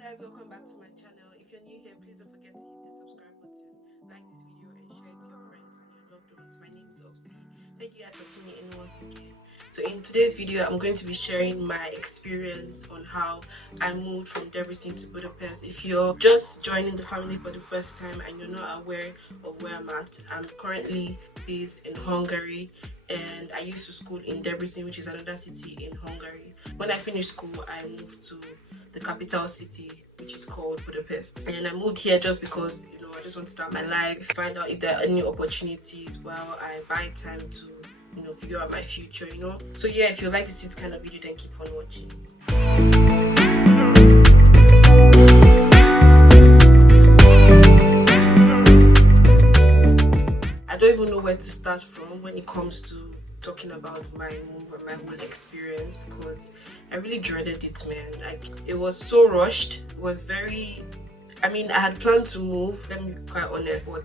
Guys, welcome back to my channel. If you're new here, please don't forget to hit the subscribe button, like this video and share it to your friends and your loved ones. My name is Obsy. Thank you guys for tuning in once again. So in today's video, I'm going to be sharing my experience on how I moved from Debrecen to Budapest. If you're just joining the family for the first time and you're not aware of where I'm at, I'm currently based in Hungary and I used to school in Debrecen, which is another city in Hungary. When I finished school, I moved to the capital city, which is called Budapest, and I moved here just because I just want to start my life, find out if there are any opportunities while I buy time to figure out my future. So yeah, if you like this kind of video, then keep on watching. I don't even know where to start from when it comes to talking about my move and my whole experience, because I really dreaded it, man. Like, it was so rushed. It was very, I had planned to move, let me be quite honest, but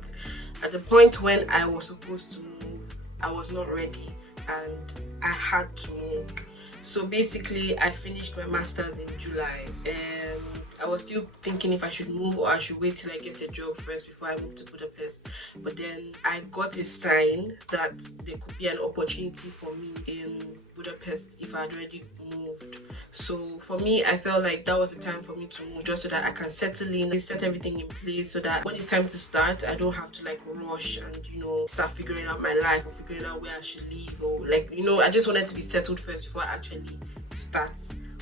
at the point when I was supposed to move, I was not ready and I had to move. So basically, I finished my master's in July and I was still thinking if I should move or I should wait till I get a job first before I move to Budapest. But then I got a sign that there could be an opportunity for me in Budapest if I had already moved. So for me, I felt like that was the time for me to move, just so that I can settle in, set everything in place, so that when it's time to start, I don't have to rush and start figuring out my life or figuring out where I should live, or I just wanted to be settled first before I actually start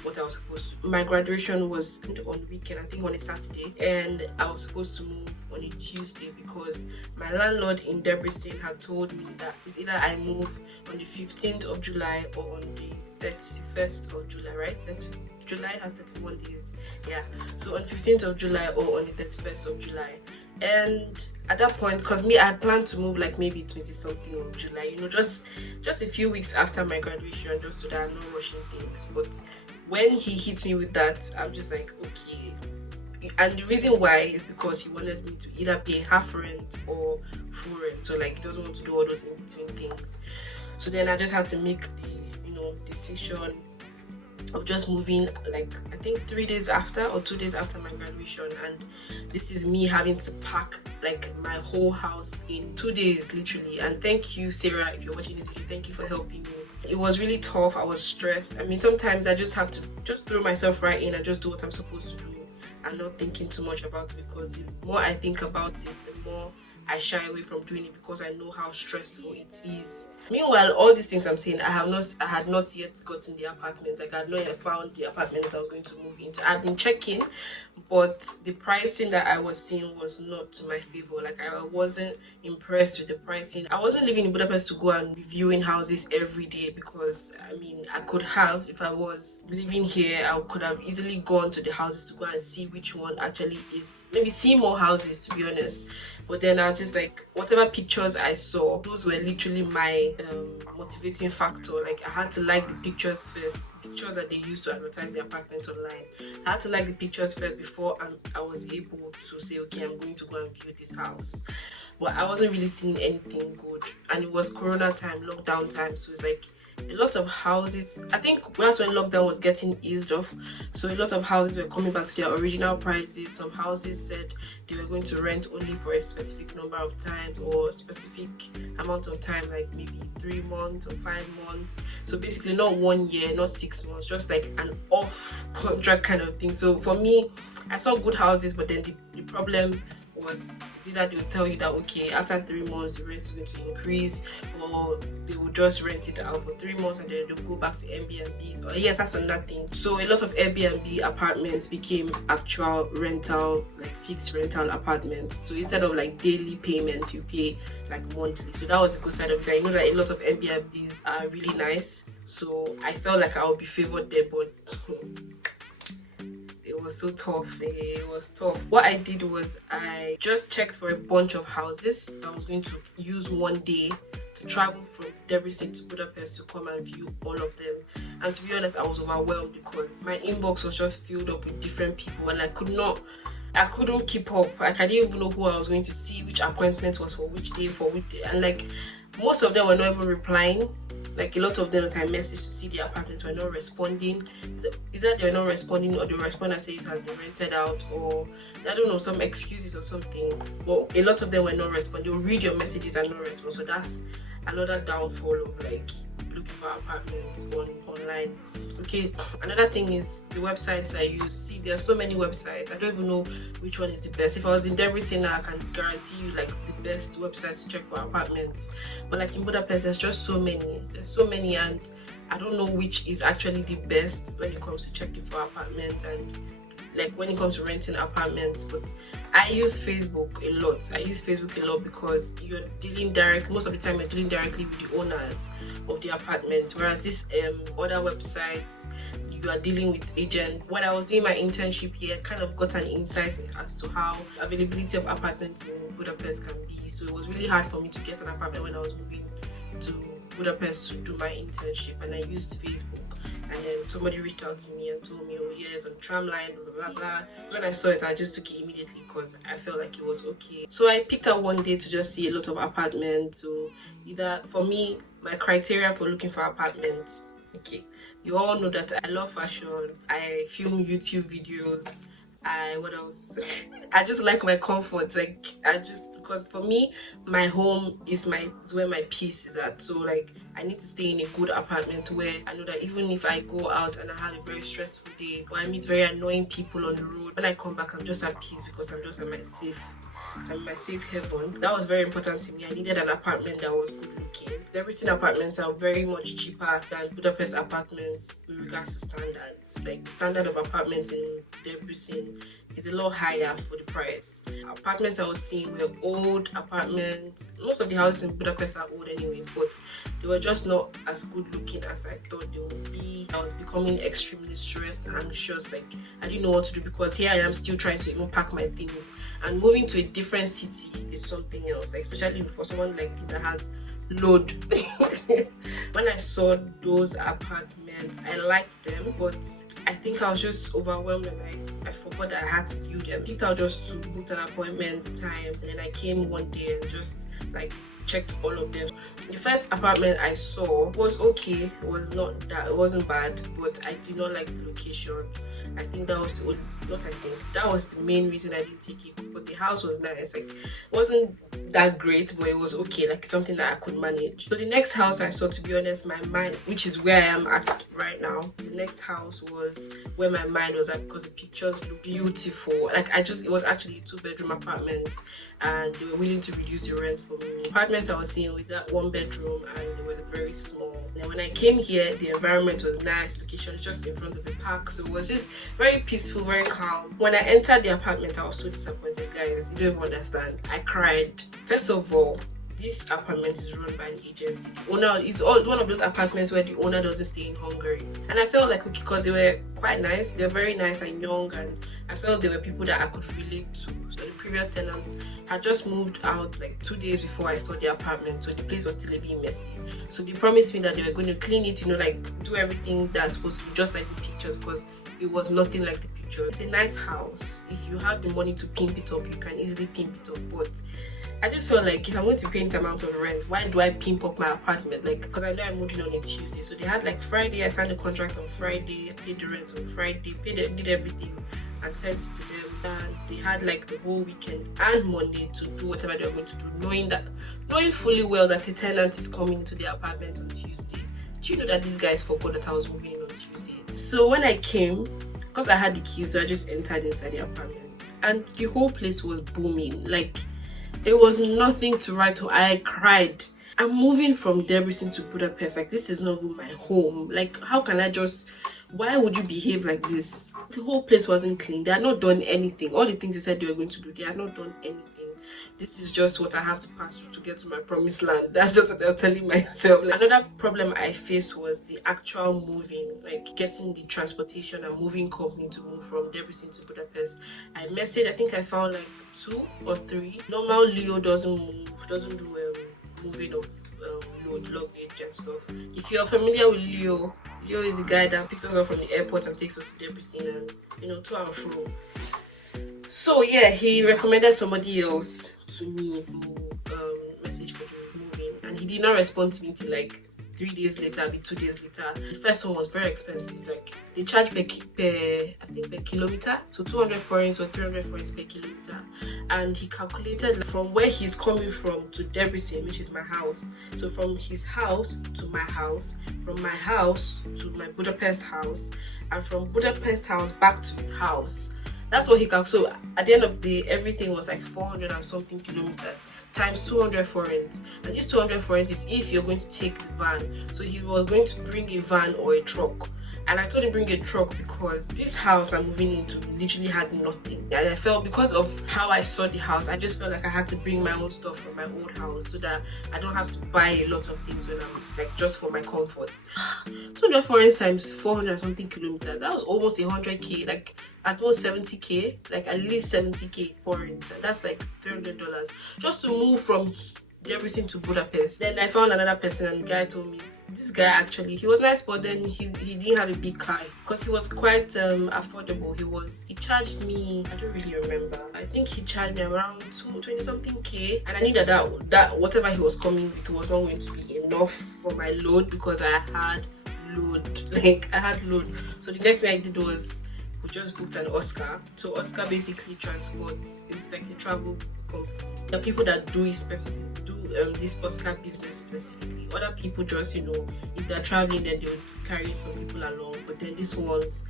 what I was supposed to. My graduation was on the weekend, I think on a Saturday, and I was supposed to move on a Tuesday because my landlord in Debrecen had told me that it's either I move on the 15th of July or on the 31st of July, right? That July has 31 days. Yeah. So on 15th of July or on the 31st of July. And at that point, because I had planned to move maybe 20 something of July, just a few weeks after my graduation, just so that I'm not rushing things. But when he hit me with that, I'm just like, okay. And the reason why is because he wanted me to either pay half rent or full rent. So he doesn't want to do all those in between things. So then I just had to make the decision of just moving, I think 3 days after or 2 days after my graduation. And this is me having to pack my whole house in 2 days, literally. And thank you, Sarah, if you're watching this video, thank you for helping me. It was really tough. I was stressed. Sometimes I just have to just throw myself right in and just do what I'm supposed to do and not thinking too much about it, because the more I think about it, the more I shy away from doing it, because I know how stressful it is. Meanwhile, all these things I'm saying, I had not yet gotten the apartment. I had not yet found the apartment that I was going to move into. I had been checking, but the pricing that I was seeing was not to my favor. I wasn't impressed with the pricing. I wasn't living in Budapest to go and be viewing houses every day, because I could have, if I was living here, I could have easily gone to the houses to go and see which one actually is, maybe see more houses, to be honest. But then I was just whatever pictures I saw, those were literally my motivating factor. I had to like the pictures first, pictures that they used to advertise the apartment online. I had to like the pictures first before I was able to say, okay, I'm going to go and view this house. But I wasn't really seeing anything good, and it was Corona time, lockdown time, so it's a lot of houses, I think that's when lockdown was getting eased off, so a lot of houses were coming back to their original prices. Some houses said they were going to rent only for a specific number of times or a specific amount of time, maybe 3 months or 5 months. So basically not 1 year, not 6 months, just an off contract kind of thing. So for me, I saw good houses, but then the problem was, it's either they will tell you that okay, after 3 months the rent is going to increase, or they will just rent it out for 3 months and then they'll go back to Airbnbs. Or yes, that's another thing. So a lot of Airbnb apartments became actual rental, fixed rental apartments. So instead of daily payments, you pay monthly. So that was the good side of it. I know that a lot of Airbnbs are really nice, so I felt like I would be favored there, but it was so tough. It was tough. What I did was I just checked for a bunch of houses. I was going to use one day to travel from Debrecen to Budapest to come and view all of them. And to be honest, I was overwhelmed because my inbox was just filled up with different people, and I couldn't keep up. I didn't even know who I was going to see, which appointment was for which day, and most of them were not even replying. Like a lot of them that I messaged to see the apartments were not responding. Is that they're not responding, or they respond and say it has been rented out, or I don't know, some excuses or something. But a lot of them were not responding. They'll read your messages and not respond. So that's another downfall of like looking for apartments online. Okay, another thing is the websites I use. See, there are so many websites. I don't even know which one is the best. If I was in Debrecen now, I can guarantee you like the best websites to check for apartments. But like in Budapest, there's just so many. There's so many, and I don't know which is actually the best when it comes to checking for apartments and like when it comes to renting apartments. But I use Facebook a lot. I use Facebook a lot because you're dealing most of the time you're dealing directly with the owners of the apartments, whereas this other websites you are dealing with agents. When I was doing my internship here, I kind of got an insight as to how availability of apartments in Budapest can be. So it was really hard for me to get an apartment when I was moving to Budapest to do my internship, and I used Facebook. And then somebody reached out to me and told me, oh yes, on tramline, blah blah blah. When I saw it, I just took it immediately because I felt like it was okay. So I picked out one day to just see a lot of apartments. So either, for me, my criteria for looking for apartments, okay, you all know that I love fashion, I film YouTube videos, what else? I just like my comfort. Like because for me, my home is where my peace is at. So like I need to stay in a good apartment where I know that even if I go out and I have a very stressful day, or I meet very annoying people on the road, when I come back I'm just at peace because I'm just in my safe haven. That was very important to me. I needed an apartment that was good looking. Debrecen apartments are very much cheaper than Budapest apartments with regards to standards. Like the standard of apartments in Debrecen is a lot higher for the price. Apartments I was seeing were old apartments. Most of the houses in Budapest are old anyways, but they were just not as good looking as I thought they would be. I was becoming extremely stressed and anxious. Like I didn't know what to do because here I am still trying to even pack my things, and moving to a different city is something else, like, especially for someone like me that has load. When I saw those apartments, I liked them, but I think I was just overwhelmed and I forgot that I had to view them. I think I just to book an appointment time, and then I came one day and just like checked all of them. The first apartment I saw was okay. It wasn't bad, but I did not like the location. I think that was that was the main reason I didn't take it. But the house was nice. Like, it wasn't that great, but it was okay. Like something that I could manage. So the next house I saw, to be honest, my mind, which is where I am at right now, the next house was where my mind was at because the pictures look beautiful. Like it was actually a 2-bedroom apartment, and they were willing to reduce the rent for me. Apartments I was seeing with that 1-bedroom, and it was very small. And when I came here, the environment was nice. Location just in front of a park, so it was just very peaceful, very calm. When I entered the apartment, I was so disappointed, guys. You don't even understand. I cried. First of all, this apartment is run by an agency. The owner is one of those apartments where the owner doesn't stay in Hungary. And I felt like, okay, because they were quite nice. They were very nice and young, and I felt they were people that I could relate to. So the previous tenants had just moved out like 2 days before I saw the apartment, so the place was still a bit messy. So they promised me that they were going to clean it, like do everything that's supposed to be just like the pictures, because it was nothing like the picture. It's a nice house. If you have the money to pimp it up, you can easily pimp it up. But I just felt like if I'm going to pay this amount of rent, why do I pimp up my apartment? Like, because I know I'm moving on a Tuesday. So they had like Friday, I signed the contract on Friday, I paid the rent on Friday, did everything and sent it to them. And they had like the whole weekend and Monday to do whatever they were going to do, knowing fully well that a tenant is coming to their apartment on Tuesday. Do you know that these guys forgot that I was moving in on Tuesday? So when I came, because I had the keys, so I just entered inside the apartment, and the whole place was booming. Like, it was nothing to write home. I cried. I'm moving from Debrecen to Budapest. Like, this is not even my home. Like, how can I why would you behave like this? The whole place wasn't clean. They had not done anything. All the things they said they were going to do, they had not done anything. This is just what I have to pass through to get to my promised land. That's just what I was telling myself. Like, another problem I faced was the actual moving, like getting the transportation and moving company to move from Debrecen to Budapest. I think I found like 2 or 3. Normal Leo doesn't do moving of load, luggage and stuff. If you're familiar with Leo is the guy that picks us up from the airport and takes us to Debrecen and to and fro. So yeah, he recommended somebody else to me who messaged for the moving, and he did not respond to me till like 3 days later, I'll be 2 days later. The first one was very expensive. Like they charge per kilometer, so 200 forints or 300 forints per kilometer. And he calculated from where he's coming from to Debrecen, which is my house. So from his house to my house, from my house to my Budapest house, and from Budapest house back to his house. That's what he calculated. So at the end of the day, everything was like 400 and something kilometers times 200 forints. And this 200 forints is if you're going to take the van. So he was going to bring a van or a truck. And I told him bring a truck because this house I'm moving into literally had nothing. And I felt, because of how I saw the house, I just felt like I had to bring my own stuff from my old house so that I don't have to buy a lot of things when I'm like just for my comfort. 200 forints times 400 something kilometers, that was almost 100k, like at most 70k, like at least 70k forints, and that's like $300 just to move from Debrecen to Budapest. Then I found another person, and the guy told me, this guy actually, he was nice, but then he didn't have a big car because he was quite affordable. He charged me, I don't really remember, I think he charged me around 20 something k, and I knew that whatever he was coming with was not going to be enough for my load because I had load. So the next thing I did was we just booked an Oscar. So Oscar basically transports, it's like a travel company. The people that do it this Oscar business specifically. Other people just, if they're traveling, then they would carry some people along. But then these ones,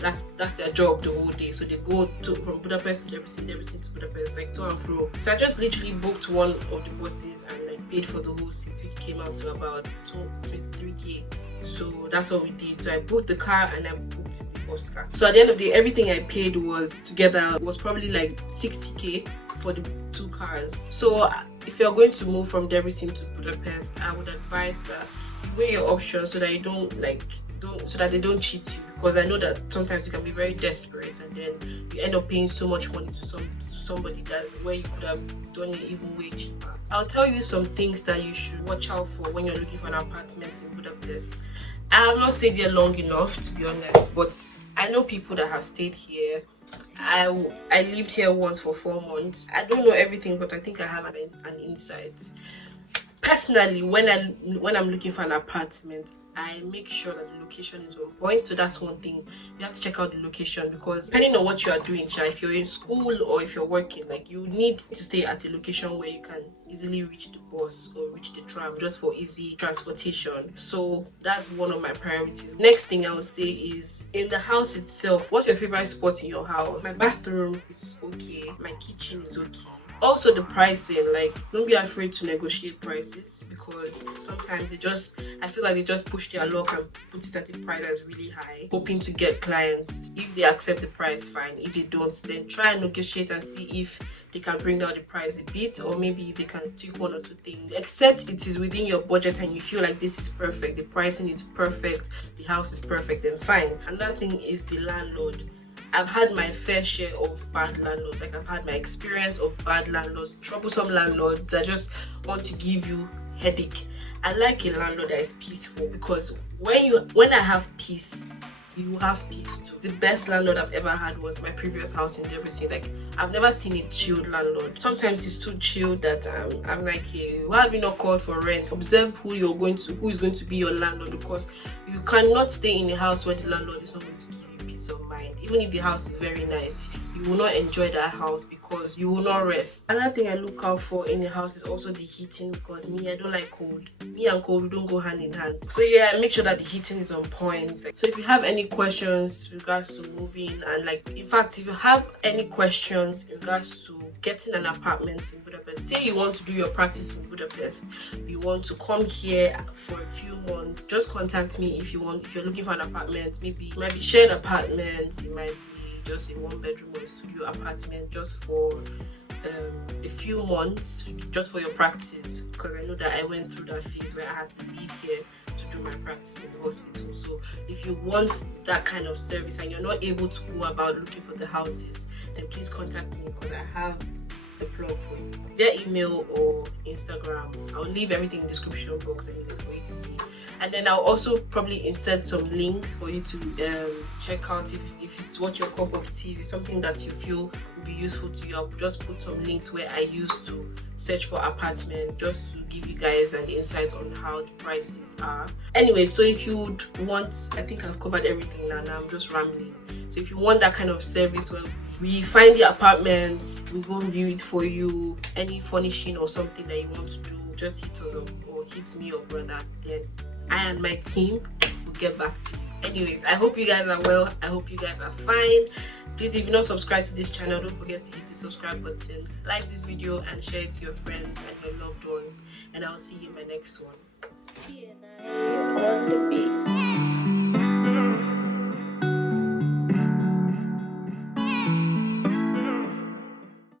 that's their job the whole day. So they go from Budapest to Debrecen to Budapest, like to and fro. So I just literally booked one of the buses and like paid for the whole seat, which came out to about 23k. So that's what we did. So I booked the car and I booked the Oscar. So at the end of the day, everything I paid was together was probably like 60k for the 2 cars. So if you're going to move from Debrecen to Budapest, I would advise that you weigh your options so that you so that they don't cheat you, because I know that sometimes you can be very desperate and then you end up paying so much money to somebody that where you could have done it even way cheaper. I'll tell you some things that you should watch out for when you're looking for an apartment in Budapest. I have not stayed here long enough, to be honest, but I know people that have stayed here. I lived here once for 4 months. I don't know everything, but I think I have an insight. Personally, when I'm looking for an apartment, I make sure that the location is on point. So that's one thing. You have to check out the location, because depending on what you are doing, if you're in school or if you're working, like you need to stay at a location where you can easily reach the bus or reach the tram, just for easy transportation. So that's one of my priorities. Next thing I would say is in the house itself. What's your favorite spot in your house? My bathroom is okay. My kitchen is okay. Also the pricing, like don't be afraid to negotiate prices, because sometimes I feel like they just push their luck and put it at a price that's really high, hoping to get clients. If they accept the price, fine. If they don't, then try and negotiate and see if they can bring down the price a bit, or maybe they can tweak 1 or 2 things. Except it is within your budget and you feel like this is perfect, the pricing is perfect, the house is perfect, then fine. Another thing is the landlord. I've had my fair share of bad landlords. Like I've had my experience of bad landlords, troublesome landlords that just want to give you headache. I like a landlord that is peaceful, because when I have peace, you have peace too. The best landlord I've ever had was my previous house in Debrecen. Like I've never seen a chilled landlord. Sometimes he's too chilled that I'm like, hey, why have you not called for rent? Observe who is going to be your landlord, because you cannot stay in a house where the landlord is not going to give you peace of mind. Even if the house is very nice, you will not enjoy that house because you will not rest. Another thing I look out for in the house is also the heating, because I don't like cold. Me and cold, we don't go hand in hand. So yeah, make sure that the heating is on point. So if you have any questions in regards to moving, and in fact, if you have any questions in regards to getting an apartment in Budapest, say you want to do your practice in Budapest, you want to come here for a few months, just contact me if you're looking for an apartment. Maybe it might be shared apartment, it might be just a 1-bedroom or a studio apartment, just for a few months, just for your practice, because I know that I went through that phase where I had to leave here to do my practice in the hospital. So if you want that kind of service and you're not able to go about looking for the houses, then please contact me, because I have a plug for you via email or Instagram. I'll leave everything in the description box and it's for you to see. And then I'll also probably insert some links for you to check out if it's what your cup of tea is, something that you feel will be useful to you. I'll just put some links where I used to search for apartments, just to give you guys an insight on how the prices are. Anyway, so if you would want, I think I've covered everything now, I'm just rambling. So if you want that kind of service where we find the apartments, we go and view it for you, any furnishing or something that you want to do, just hit us up, or hit me up, brother. Then I and my team will get back to you. Anyways, I hope you guys are well. I hope you guys are fine. Please, if you're not subscribed to this channel, don't forget to hit the subscribe button, like this video, and share it to your friends and your loved ones. And I'll see you in my next one.